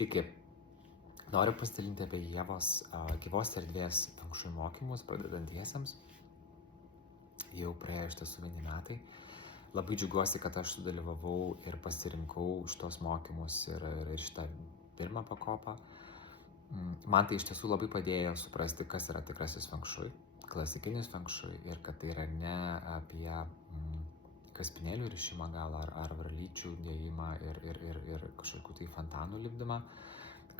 Sveiki. Noriu pasidalinti apie Ievos gyvos erdvės feng shui mokymus pradedantiesiems. Jau praėjo iš tiesų 1 metai. Labai džiaugiuosi, kad aš sudalyvavau ir pasirinkau šitos mokymus ir šitą pirmą pakopą. Man tai iš tiesų labai padėjo suprasti, kas yra tikrasis feng shui, klasikinis feng shui, ir kad tai yra ne apie kaspinėlių rišimą gal ar varlyčių dėjimą ir kažkokių tai fontanų lipdymą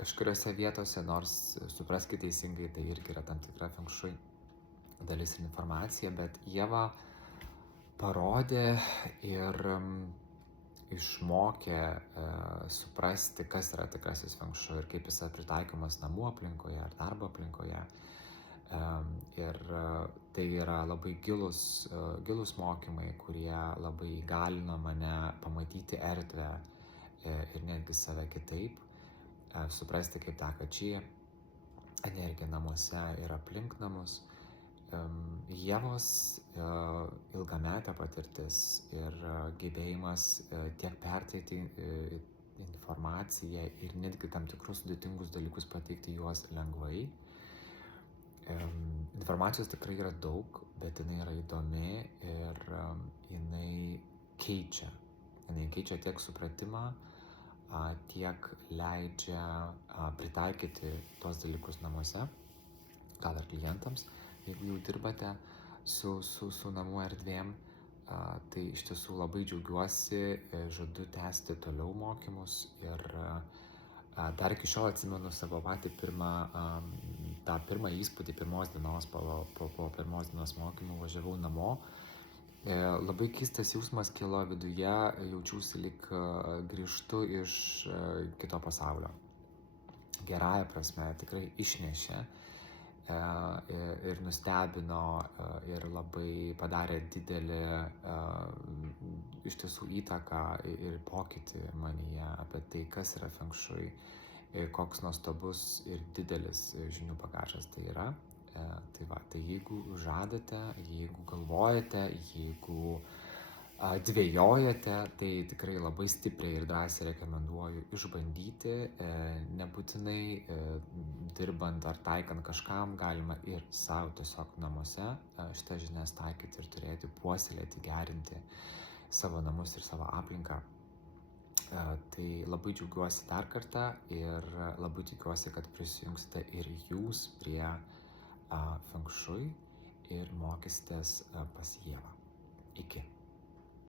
kažkuriose vietose, nors supraskite teisingai, tai irgi yra tam tikra feng shui dalis ir informacija, bet Ieva parodė ir išmokė suprasti, kas yra tikrasis feng shui ir kaip jis pritaikomas namų aplinkoje ar darbo aplinkoje. Ir tai yra labai gilus mokymai, kurie labai įgalino mane pamatyti erdvę ir netgi save kitaip, suprasti, kaip teka či energija namuose ir aplink namus. Ievos ilgametė patirtis ir gebėjimas tiek perteikti informaciją ir netgi tam tikrus sudėtingus dalykus pateikti juos lengvai. Informacijos tikrai yra daug, bet jinai yra įdomi ir jinai keičia. Jinai keičia tiek supratimą, tiek leidžia pritaikyti tuos dalykus namuose, gal ir klientams. Jeigu jau dirbate su namų erdvėm, tai iš tiesų labai džiaugiuosi, žadu tęsti toliau mokymus ir dar iki šiol atsimenu savo patį tą pirmą įspūdį pirmos dienos, po pirmos dienos mokymų važiavau namo. Labai keistas jausmas kilo viduje, jaučiausi lyg grįžtu iš kito pasaulio. Gerąja prasme, tikrai išnešė ir nustebino ir labai padarė didelį iš tiesų įtaką ir pokytį manyje apie tai, kas yra feng shui, koks nuostabus ir didelis žinių bagažas tai yra. Tai jeigu žadate, jeigu galvojate, jeigu dvejojate, tai tikrai labai stipriai ir drąsiai rekomenduoju išbandyti. Nebūtinai dirbant ar taikant kažkam, galima ir savo tiesiog namuose šitas žinias taikyti ir turėti, puoselėti, gerinti savo namus ir savo aplinką. Tai labai džiaugiuosi dar kartą ir labai tikiuosi, kad prisijungsite ir jūs prie feng shui ir mokysitės pas Ievą. Iki.